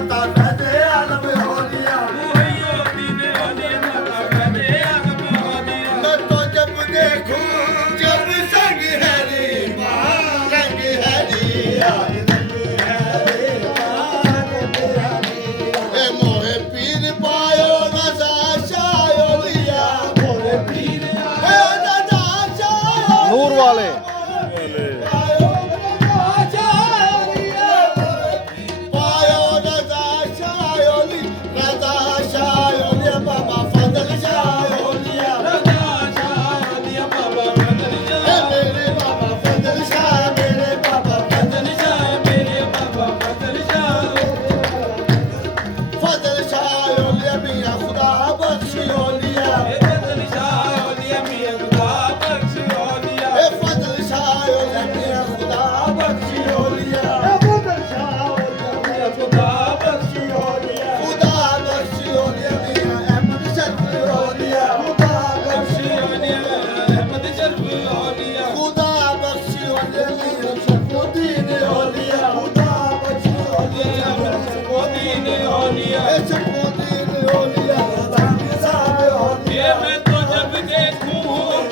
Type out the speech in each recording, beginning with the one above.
माता फैज़े आलम हो दिया। मैं तो जब देखूं जब संग है रे माँ, रंग है रे आज रंग है रे माँ, रंग है रे। ए मोहे पीर पायो नशा शायो लिया, मोहे पीर पायो नशा शायो ਨੂਰ ਵਾਲੇ पायो नशा शायो लिया, पायो नशा शायो ली, नशा शायो लिया बाबा फजल शायो लिया। ए मेरे बाबा फजल शाह, मेरे बाबा फजल शाह, फजल शायो लिया मियां खुदा बख्शियो लिया। ए फजल शायो लिया मियां खुदा बख्शियो लिया। ए फजल शायो लिया मियां खुदा बख्शियो लिया। खुदा बख्शियो लिया मियां अहमद शर्फियो लिया। खुदा बख्शियो लिया खुदा बख्शियो लिया मियां शर्फुद्दीन हो लिया। खुदा बख्शियो लिया शर्फुद्दीन हो लिया। ए शर्फुद्दीन हो लिया रंग साहब हो लिया। मैं तो जब देखूं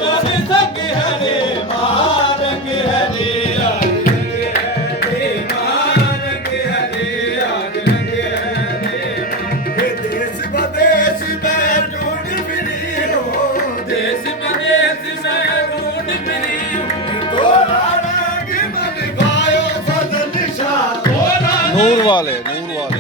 रंग संग है रे माँ, रंग है रे आज रंग है रे माँ, रंग है रे आज रंग है रे माँ। ए देश बदेश में ढूंढ फिरी हूँ, देश बदेश में ढूंढ फिरी हूँ। तोरा रंग मन गायो फजल शाह, तोरा ਨੂਰ ਵਾਲੇ ਨੂਰ ਵਾਲੇ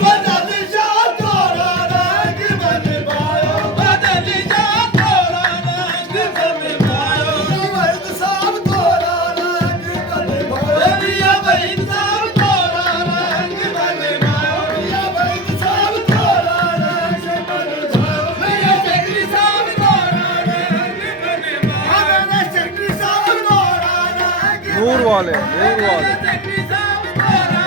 फजल शाह, तोरा रंग मन गायो फजल शाह, तोरा रंग मन गायो। वैद साहब तोरा रंग मन गायो, मियां वैद साहब तोरा रंग मन गायो। मियां वैद साहब तोरा रंग मन गायो। मेरे सेक्रेटरी साहब तोरा रंग मन गायो। मेरे सेक्रेटरी साहब तोरा रंग ਨੂਰ ਵਾਲੇ ਨੂਰ ਵਾਲੇ सेक्रेटरी साहब तोरा